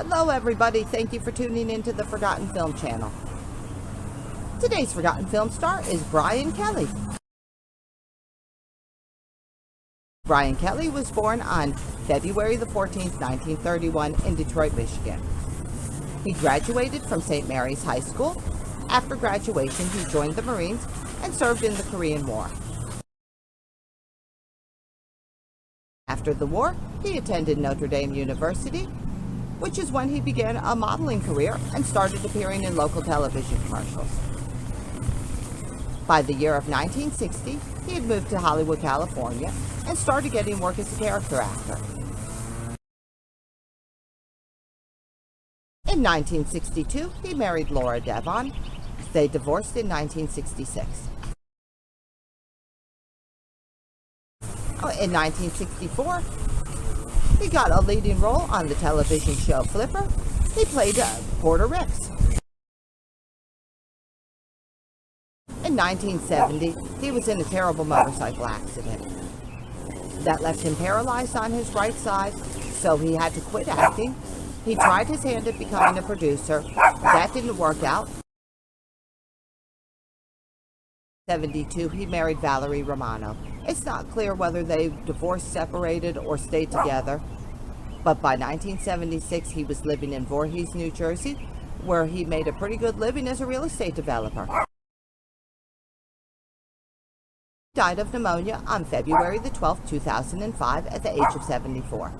Hello everybody, thank you for tuning into the Forgotten Film channel. Today's Forgotten Film star is Brian Kelly. Brian Kelly was born on February the 14th, 1931 in Detroit, Michigan. He graduated from St. Mary's High School. After graduation, he joined the Marines and served in the Korean War. After the war, he attended Notre Dame University, which is when he began a modeling career and started appearing in local television commercials. By the year of 1960, he had moved to Hollywood, California, and started getting work as a character actor. In 1962, he married Laura Devon. They divorced in 1966. In 1964, he got a leading role on the television show Flipper. He played Porter Ricks. In 1970, he was in a terrible motorcycle accident that left him paralyzed on his right side, so he had to quit acting. He tried his hand at becoming a producer. That didn't work out. In 1972, he married Valerie Romano. It's not clear whether they divorced, separated, or stayed together, but by 1976, he was living in Voorhees, New Jersey, where he made a pretty good living as a real estate developer. He died of pneumonia on February the 12th, 2005, at the age of 74.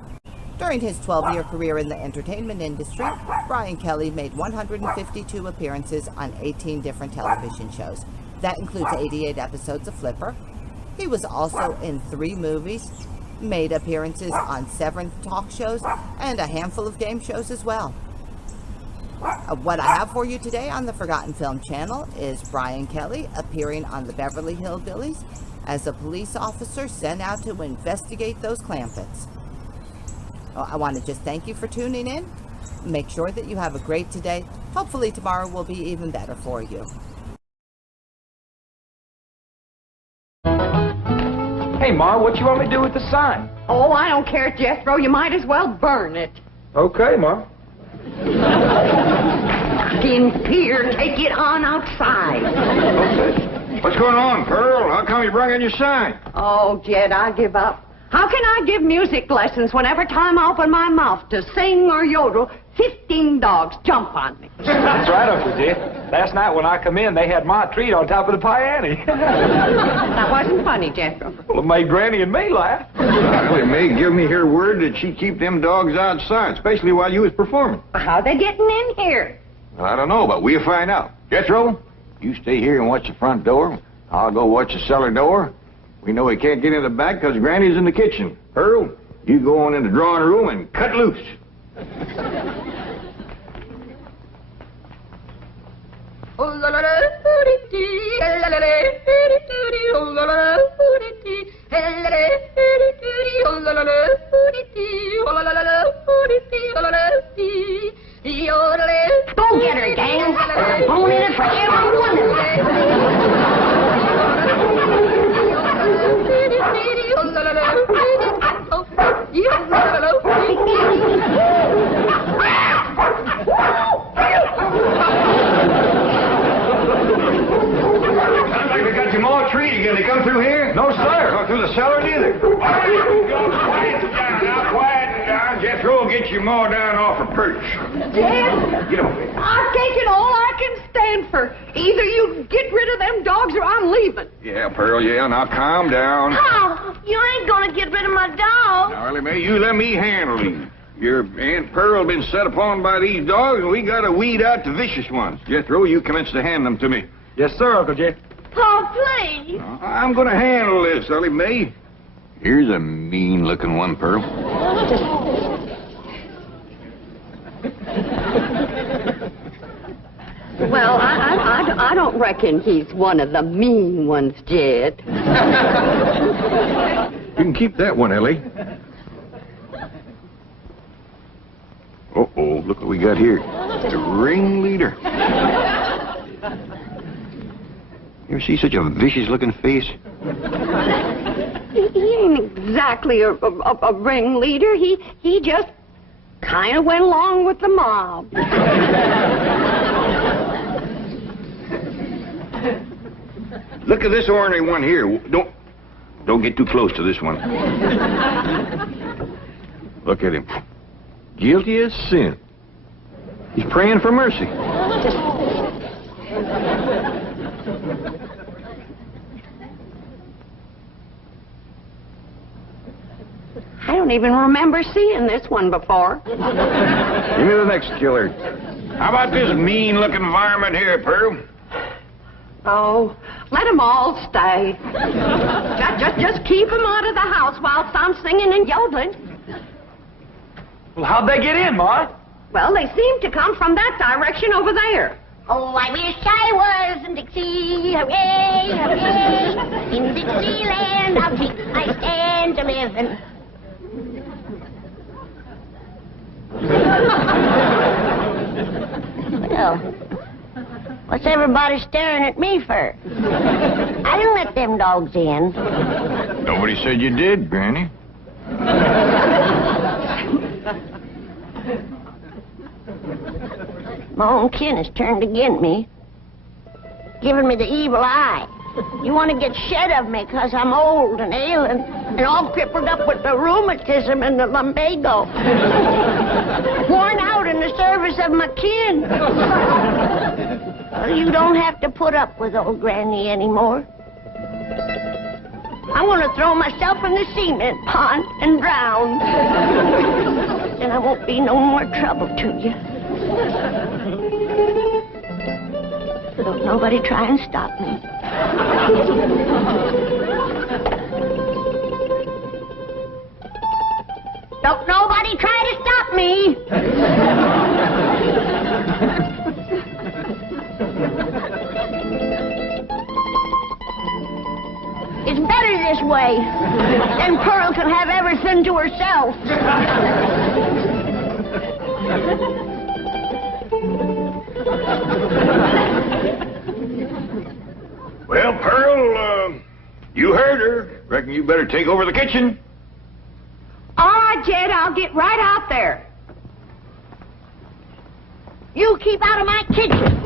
During his 12-year career in the entertainment industry, Brian Kelly made 152 appearances on 18 different television shows. That includes 88 episodes of Flipper. He was also in 3 movies, made appearances on 7 talk shows, and a handful of game shows as well. What I have for you today on the Forgotten Film channel is Brian Kelly appearing on the Beverly Hillbillies as a police officer sent out to investigate those Clampetts. I want to just thank you for tuning in. Make sure that you have a great day. Hopefully tomorrow will be even better for you. Hey, Ma, what you want me to do with the sign? Oh, I don't care, Jethro. You might as well burn it. Okay, Ma. In here, take it on outside. Okay. What's going on, Pearl? How come you brought in your sign? Oh, Jed, I give up. How can I give music lessons when every time I open my mouth to sing or yodel, 15 dogs jump on me? That's right, Uncle Jed. Last night when I come in, they had my treat on top of the piano. That wasn't funny, Jethro. Well, it made Granny and me laugh. Well, it may give me her word that she'd keep them dogs outside, especially while you was performing. How they getting in here? Well, I don't know, but we'll find out. Jethro, you stay here and watch the front door. I'll go watch the cellar door. We know he can't get in the back because Granny's in the kitchen. Pearl, you go on in the drawing room and cut loose. Go get her, gang. I'm pulling in it for every one of them. Sounds like they got your more tree again. They come through here? No, sir. Not through the cellar, neither. Quiet down now, quiet down. Jethro will get your more down off her perch. Jed, Get over here. I've taken all I can stand for. Either you get rid of them dogs or I'm leaving. Yeah, Pearl, yeah. Now calm down. Oh, you ain't gonna get rid of my dog. Now, Ellie Mae, you let me handle these. Your Aunt Pearl been set upon by these dogs, and we gotta weed out the vicious ones. Jethro, you commence to hand them to me. Yes, sir, Uncle Jed. Oh, please. I'm gonna handle this, Ellie Mae. Here's a mean-looking one, Pearl. Well, I don't reckon he's one of the mean ones, Jed. You can keep that one, Ellie. Uh-oh, look what we got here. The ringleader. You ever see such a vicious-looking face? He ain't exactly a ringleader. He just kind of went along with the mob. Look at this ornery one here. Don't get too close to this one. Look at him. Guilty as sin. He's praying for mercy. I don't even remember seeing this one before. Give me the next killer. How about this mean-looking environment here, Pearl? Oh, let them all stay. Just keep them out of the house whilst I'm singing and yodeling. Well, how'd they get in, Ma? Well, they seem to come from that direction over there. Oh, I wish I was in Dixie, hooray, hooray. In Dixieland, I'll take my stand to living. Well, what's everybody staring at me for? I didn't let them dogs in. Nobody said you did, Granny. My own kin has turned against me, giving me the evil eye. You want to get shed of me because I'm old and ailing and all crippled up with the rheumatism and the lumbago. Worn out in the service of my kin. Well, you don't have to put up with old Granny anymore. I want to throw myself in the cement pond and drown. Then I won't be no more trouble to you. Don't nobody try and stop me. Don't nobody try to stop me. It's better this way. Then Pearl can have everything to herself. Well, Pearl, you heard her. Reckon you better take over the kitchen. All right, Jed, I'll get right out there. You keep out of my kitchen.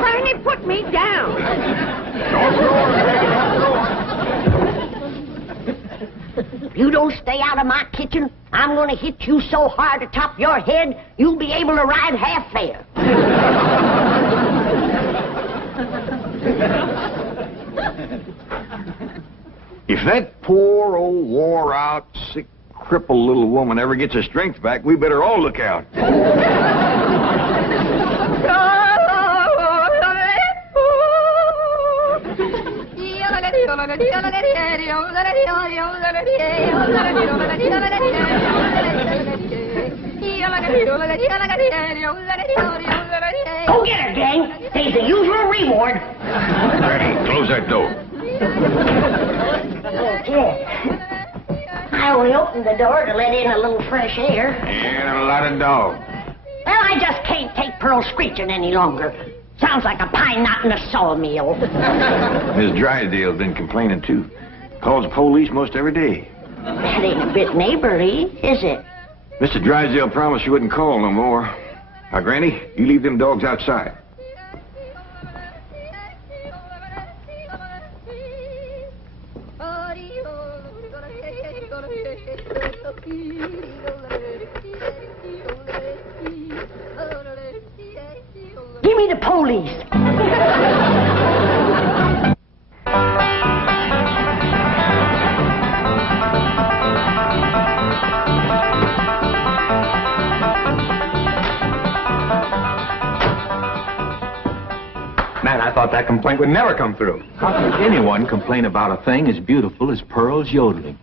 Bernie, put me down. If you don't stay out of my kitchen, I'm going to hit you so hard atop your head, you'll be able to ride half fare. If that poor old wore-out, sick, crippled little woman ever gets her strength back, we better all look out. Go get her, gang. There's the usual reward. Granny, close that door. Okay. I only opened the door to let in a little fresh air. And a lot of dogs. Well, I just can't take Pearl screeching any longer. Sounds like a pine knot in a sawmill. Miss Drysdale's been complaining, too. Calls the police most every day. That ain't a bit neighborly, is it? Mr. Drysdale promised she wouldn't call no more. Now, Granny, you leave them dogs outside. Give me the police. Man, I thought that complaint would never come through. How could anyone complain about a thing as beautiful as Pearl's yodeling?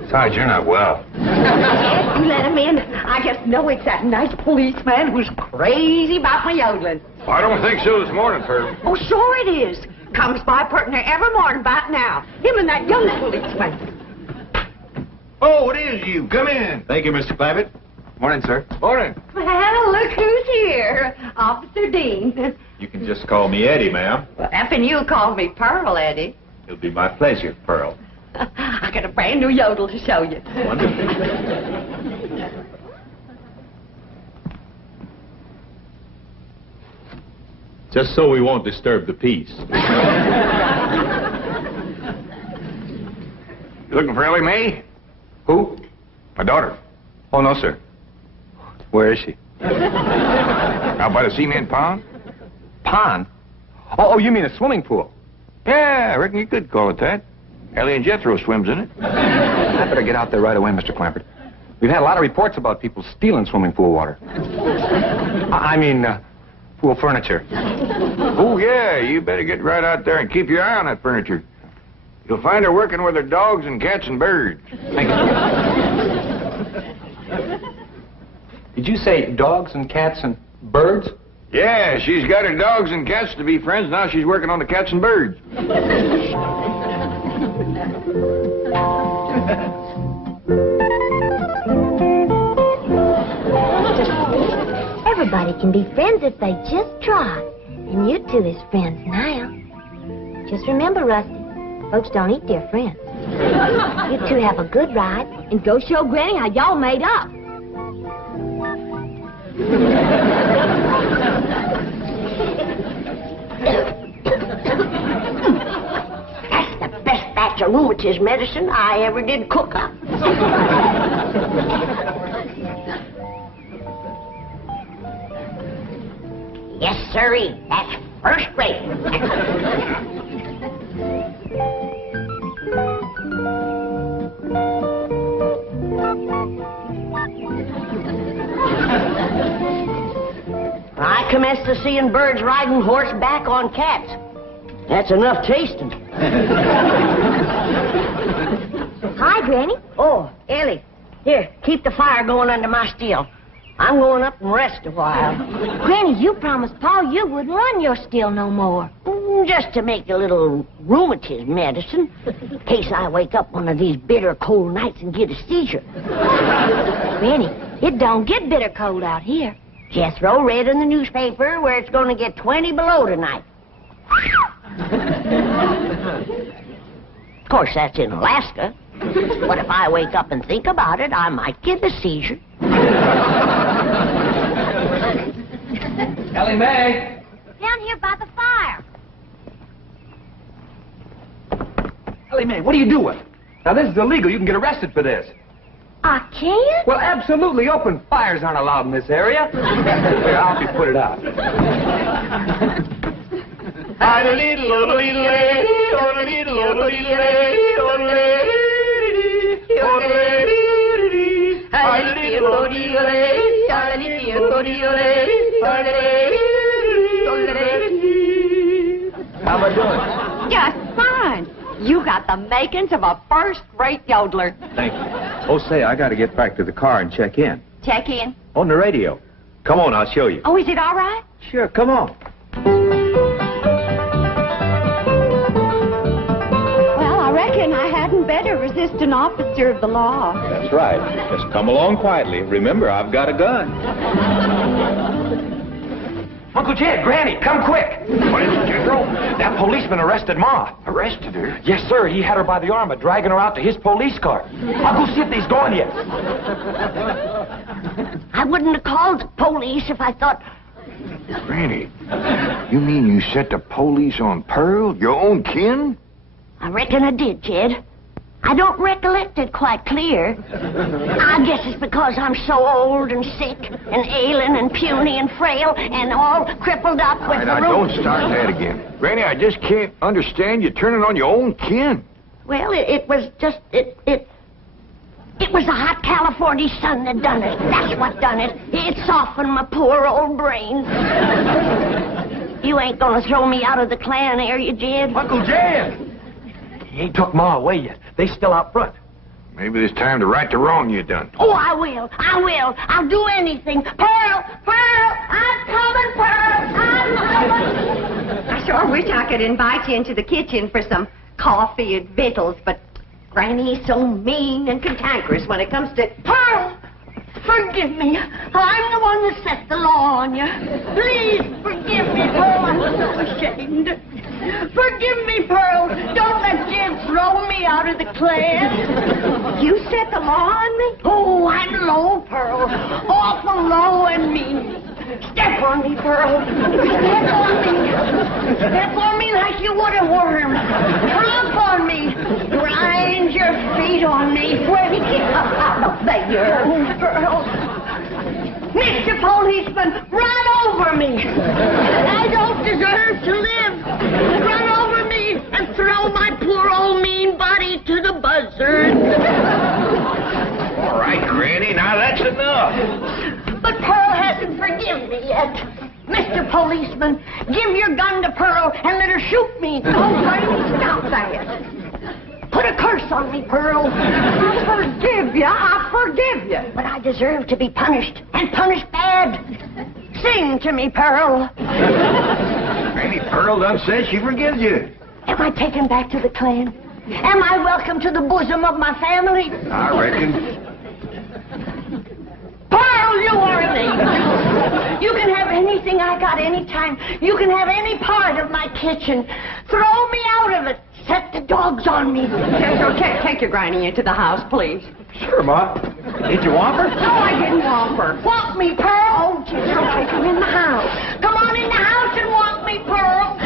Besides, you're not well. You let him in. I just know it's that nice policeman who's crazy about my yodeling. I don't think so this morning, Pearl. Oh, sure it is. Comes by pert near every morning about now. Him and that young policeman. Oh, it is you. Come in. Thank you, Mr. Clampett. Morning, sir. Morning. Well, look who's here. Officer Dean. You can just call me Eddie, ma'am. Well, effing you called me Pearl, Eddie. It'll be my pleasure, Pearl. I got a brand new yodel to show you. Wonderful. Just so we won't disturb the peace. You looking for Ellie Mae? Who? My daughter. Oh, no, sir. Where is she? Out by the cement pond? Pond? Oh, you mean a swimming pool? Yeah, I reckon you could call it that. Ellie and Jethro swims in it. I better get out there right away, Mr. Clampett. We've had a lot of reports about people stealing swimming pool water. I mean, pool furniture. Oh, yeah, you better get right out there and keep your eye on that furniture. You'll find her working with her dogs and cats and birds. Thank you. Did you say dogs and cats and birds? Yeah, she's got her dogs and cats to be friends. Now she's working on the cats and birds. Everybody can be friends if they just try. And you two is friends now. Just remember, Rusty, folks don't eat their friends. You two have a good ride and go show Granny how y'all made up. That's the best batch of rheumatism medicine I ever did cook up. Yes, sirree. That's first rate. I commenced to seeing birds riding horseback on cats. That's enough tasting. Hi, Granny. Oh, Ellie, here, keep the fire going under my steel. I'm going up and rest a while. Granny, you promised Pa you wouldn't run your still no more. Just to make a little rheumatism medicine, in case I wake up one of these bitter cold nights and get a seizure. Granny, it don't get bitter cold out here. Jethro read in the newspaper where it's going to get 20 below tonight. Of course, that's in Alaska. But if I wake up and think about it, I might get a seizure. Ellie Mae! Down here by the fire. Ellie Mae, what are you doing? Now, this is illegal. You can get arrested for this. I can't? Well, absolutely. Open fires aren't allowed in this area. Here, I'll help you put it out. How am I doing? Just fine. You got the makings of a first-rate yodeler. Thank you. Oh, say, I got to get back to the car and check in. Check in. On the radio. Come on, I'll show you. Oh, is it all right? Sure, come on. Well, I reckon I hadn't better resist an officer of the law. That's right. Just come along quietly. Remember, I've got a gun. Uncle Jed, Granny, come quick. What is it, Jethro? That policeman arrested Ma. Arrested her? Yes, sir. He had her by the arm and dragging her out to his police car. I'll go see if he's gone yet. I wouldn't have called the police if I thought... Granny, you mean you set the police on Pearl, your own kin? I reckon I did, Jed. I don't recollect it quite clear. I guess it's because I'm so old and sick and ailing and puny and frail and all crippled up with Now, don't start that again. Granny, I just can't understand you turning on your own kin. Well, it was just... It was the hot California sun that done it. That's what done it. It softened my poor old brain. You ain't gonna throw me out of the clan, are you, Jed? Uncle Jed! He ain't took Ma away yet. They still out front. Maybe it's time to right the wrong you done. Oh, I will. I'll do anything. Pearl! I'm coming, Pearl! I'm coming! I sure wish I could invite you into the kitchen for some coffee and victuals, but Granny's so mean and cantankerous when it comes to... Pearl! Forgive me. I'm the one that set the law on you. Please forgive me, Pearl. I'm so ashamed. Forgive me, Pearl. Don't let Jim throw me out of the class. You set the law on me? Oh, I'm low, Pearl. Awful low and mean. Step on me, Pearl. Step on me. Step on me like you would a worm. Tromp on me. Grind your feet on me. Where me keep out of there, Pearl. Mr. Policeman, run over me. I don't deserve to live. Run over me and throw my poor old mean body to the buzzard. All right, Granny, now that's enough. But Pearl hasn't forgiven me yet. Mr. Policeman, give your gun to Pearl and let her shoot me. Oh, Granny, stop that. Put a curse on me, Pearl. I forgive you. But I deserve to be punished, and punished bad. Sing to me, Pearl. Granny, Pearl done said she forgives you. Am I taken back to the clan? Am I welcome to the bosom of my family? I reckon. Pearl, you are an angel. You can have anything I got anytime. You can have any part of my kitchen. Throw me out of it. Set the dogs on me. Take your granny into the house, please. Sure, Ma. Did you want her? No, I didn't want her. Want me, Pearl? Oh, just take her in the house. Come on in the house and want me, Pearl.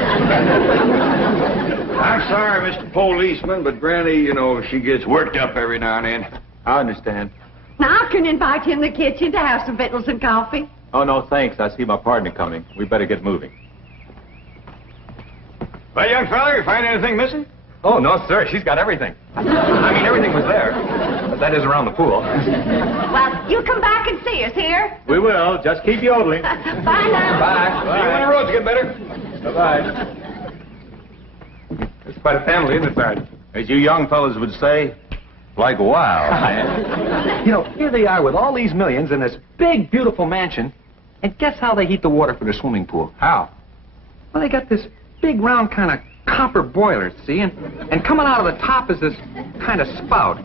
I'm sorry, Mr. Policeman, but Granny, you know, she gets worked up every now and then. I understand. Now, I can invite you in the kitchen to have some victuals and coffee. Oh, no, thanks. I see my partner coming. We better get moving. Well, young fella, you find anything missing? Oh, no, sir. She's got everything. I mean, everything was there. But that is around the pool. Well, you come back and see us here. We will. Just keep yodeling. Bye now. Bye. See you when the roads get better. Bye-bye. It's quite a family, isn't it, Barrett? As you young fellas would say, like wow. You know, here they are with all these millions in this big, beautiful mansion. And guess how they heat the water for their swimming pool? How? Well, they got this big, round kind of copper boiler, see? And coming out of the top is this kind of spout.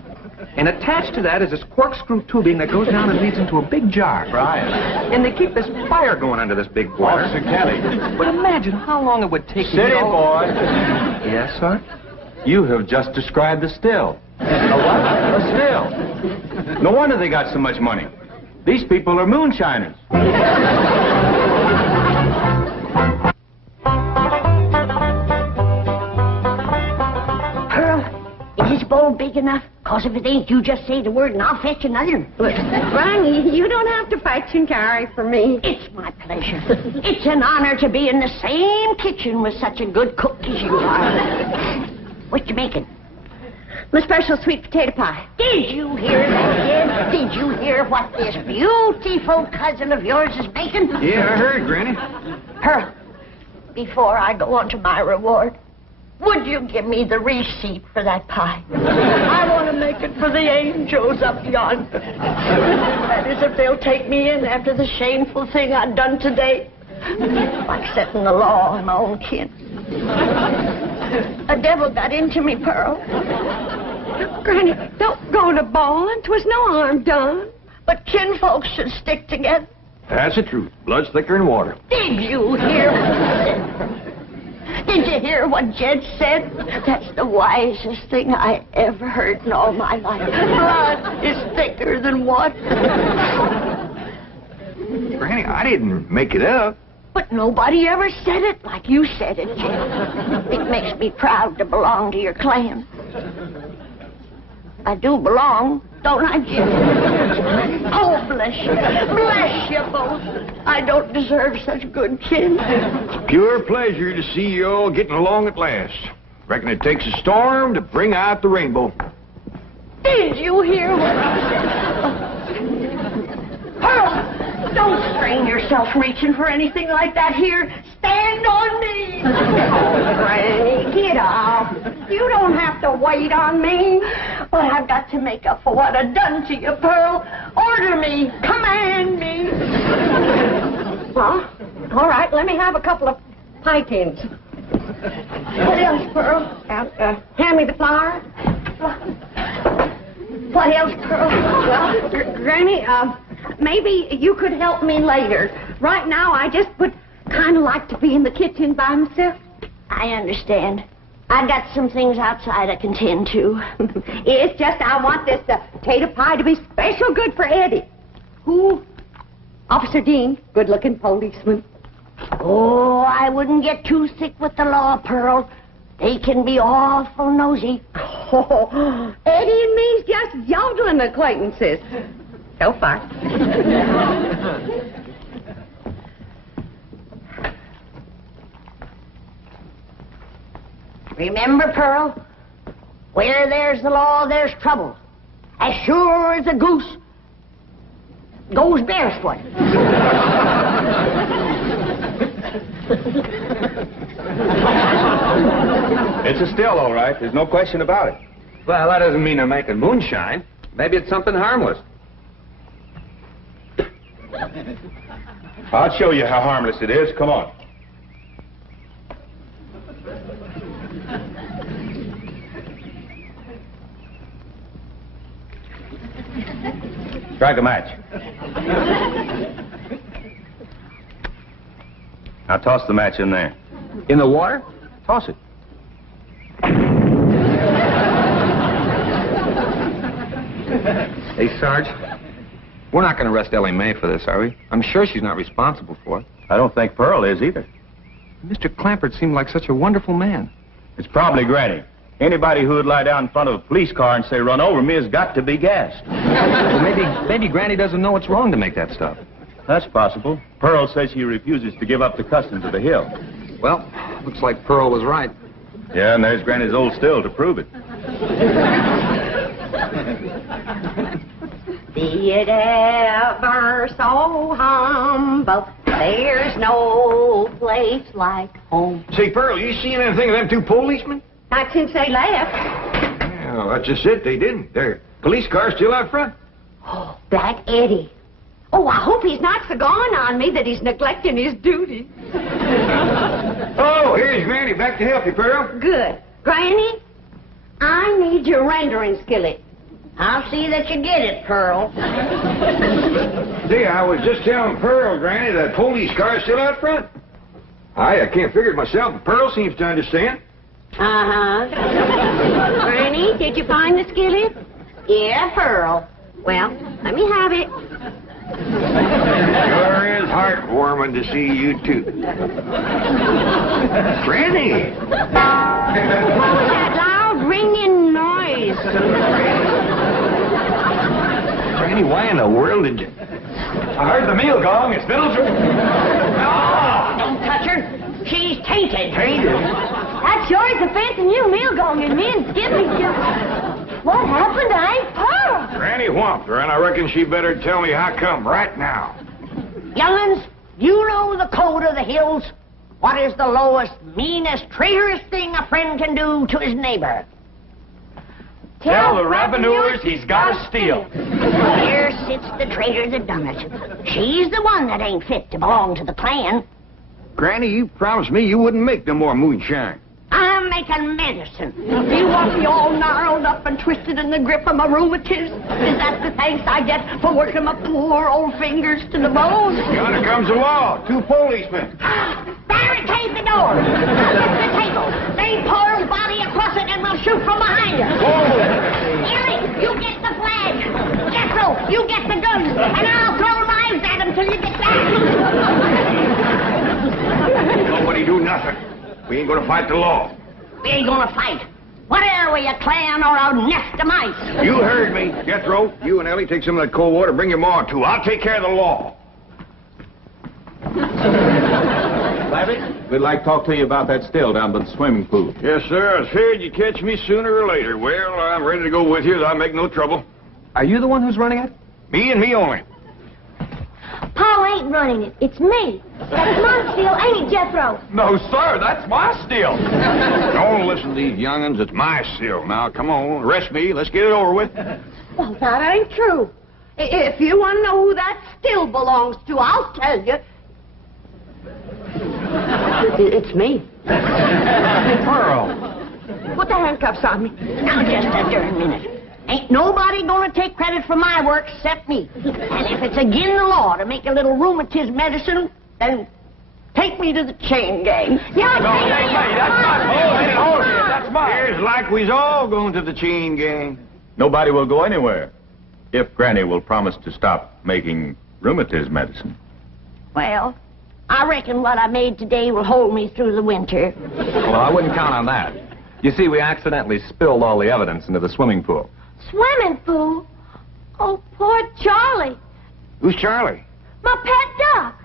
And attached to that is this corkscrew tubing that goes down and leads into a big jar. Right. And they keep this fire going under this big boiler. Officer Kelly. But imagine how long it would take to City get all... boy. Yes, sir? You have just described the still. A what? A still. No wonder they got so much money. These people are moonshiners. Is this bowl big enough? Cause if it ain't, you just say the word and I'll fetch another. Granny, you don't have to fetch and carry for me. It's my pleasure. It's an honor to be in the same kitchen with such a good cook as you are. What you making? My special sweet potato pie. Did you hear that, kid? Did you hear what this beautiful cousin of yours is making? Yeah, I heard, Granny. Pearl, before I go on to my reward, would you give me the receipt for that pie? I want to make it for the angels up yonder. That is, if they'll take me in after the shameful thing I've done today. Like setting the law on my own kin. A devil got into me, Pearl. Granny, don't go to bawling. 'Twas no harm done. But kinfolks should stick together. That's the truth. Blood's thicker than water. Did you hear what he said? Did you hear what Jed said? That's the wisest thing I ever heard in all my life. Blood is thicker than water. Granny, I didn't make it up. But nobody ever said it like you said it, Jed. It makes me proud to belong to your clan. I do belong, don't I, Jed? Oh, bless you. Bless you both. I don't deserve such good kin. It's a pure pleasure to see you all getting along at last. Reckon it takes a storm to bring out the rainbow. Did you hear what I said? Pearl! Don't strain yourself reaching for anything like that here. Stand on me. Granny, get up. You don't have to wait on me. But I've got to make up for what I've done to you, Pearl. Order me. Command me. Well, all right, let me have a couple of pie tins. What else, Pearl? Hand me the flour. What else, Pearl? Well, Granny, maybe you could help me later. Right now, I just would kind of like to be in the kitchen by myself. I understand. I've got some things outside I can tend to. It's just I want this potato pie to be special good for Eddie. Who? Officer Dean, good-looking policeman. Oh, I wouldn't get too thick with the law, Pearl. They can be awful nosy. Oh, Eddie and me's just yodeling acquaintances. So far. Remember, Pearl, where there's the law, there's trouble. As sure as a goose goes barefoot. It's a still, all right. There's no question about it. Well, that doesn't mean they're making moonshine. Maybe it's something harmless. I'll show you how harmless it is. Come on. Strike a match. Now toss the match in there. In the water? Toss it. Hey, Sarge. We're not going to arrest Ellie Mae for this, are we? I'm sure she's not responsible for it. I don't think Pearl is either. Mr. Clampetts seemed like such a wonderful man. It's probably Granny. Anybody who would lie down in front of a police car and say, "Run over me," has got to be gassed. Well, maybe Granny doesn't know it's wrong to make that stuff. That's possible. Pearl says she refuses to give up the customs of the hill. Well, looks like Pearl was right. Yeah, and there's Granny's old still to prove it. Be it ever so humble, there's no place like home. Say, Pearl, you seen anything of them two policemen? Not since they left. Well, that's just it. They didn't. Their police car's still out front. Oh, that Eddie. Oh, I hope he's not so gone on me that he's neglecting his duty. Oh, here's Granny. Back to help you, Pearl. Good. Granny, I need your rendering skillet. I'll see that you get it, Pearl. See, I was just telling Pearl, Granny, that police car's still out front. I can't figure it myself, but Pearl seems to understand. Uh-huh. Granny, did you find the skillet? Yeah, Pearl. Well, let me have it. Sure is heartwarming to see you two. Granny! What was that loud ringing noise? Granny, why in the world did you... I heard the meal gong. It's Middleton. Don't touch her. She's tainted. Tainted? That's yours, the fancy new meal going and me and Skippy just... What happened to Aunt Pearl? Granny whomped her, and I reckon she better tell me how come right now. Young'uns, you know the code of the hills. What is the lowest, meanest, traitorous thing a friend can do to his neighbor? Tell the revenuers he's got to steal. Here sits the traitor that done it. She's the one that ain't fit to belong to the clan. Granny, you promised me you wouldn't make no more moonshine. I'm making medicine. You want me all gnarled up and twisted in the grip of my rheumatism? Is that the thanks I get for working my poor old fingers to the bone? Yonder comes the law. Two policemen. Barricade the door. Lift the table. Lay Pearl's body across it and we'll shoot from behind her. Ellie, you get the flag. Jethro, you get the guns. And I'll throw knives at him till you get back. Nobody do nothing. We ain't gonna fight the law. We ain't gonna fight. What are we, a clan or a nest of mice? You heard me. Jethro, you and Ellie take some of that cold water. Bring your ma, too. I'll take care of the law. Clampett, we'd like to talk to you about that still down by the swimming pool. Yes, sir. I was feared you'd catch me sooner or later. Well, I'm ready to go with you. I'll make no trouble. Are you the one who's running it? Me and me only. Paul ain't running it. It's me. That's my steal, ain't it, Jethro? No, sir. That's my steal. Don't listen to these young'uns. It's my seal. Now, come on. Arrest me. Let's get it over with. Well, that ain't true. If you want to know who that still belongs to, I'll tell you. It's me. Pearl. Put the handcuffs on me. Now, just a darn minute. Ain't nobody gonna take credit for my work except me. And if it's again the law to make a little rheumatism medicine, then take me to the chain gang. No, that's mine. That's mine. Here's like we's all going to the chain gang. Nobody will go anywhere if Granny will promise to stop making rheumatism medicine. Well, I reckon what I made today will hold me through the winter. Well, I wouldn't count on that. You see, we accidentally spilled all the evidence into the swimming pool. Swimming pool? Oh, poor Charlie. Who's Charlie? My pet duck.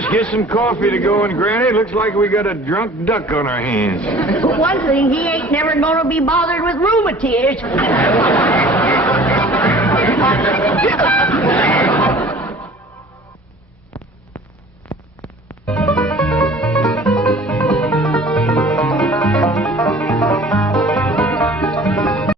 Just get some coffee to go in, Granny. Looks like we got a drunk duck on our hands. For one thing, he ain't never gonna be bothered with rheumatiz.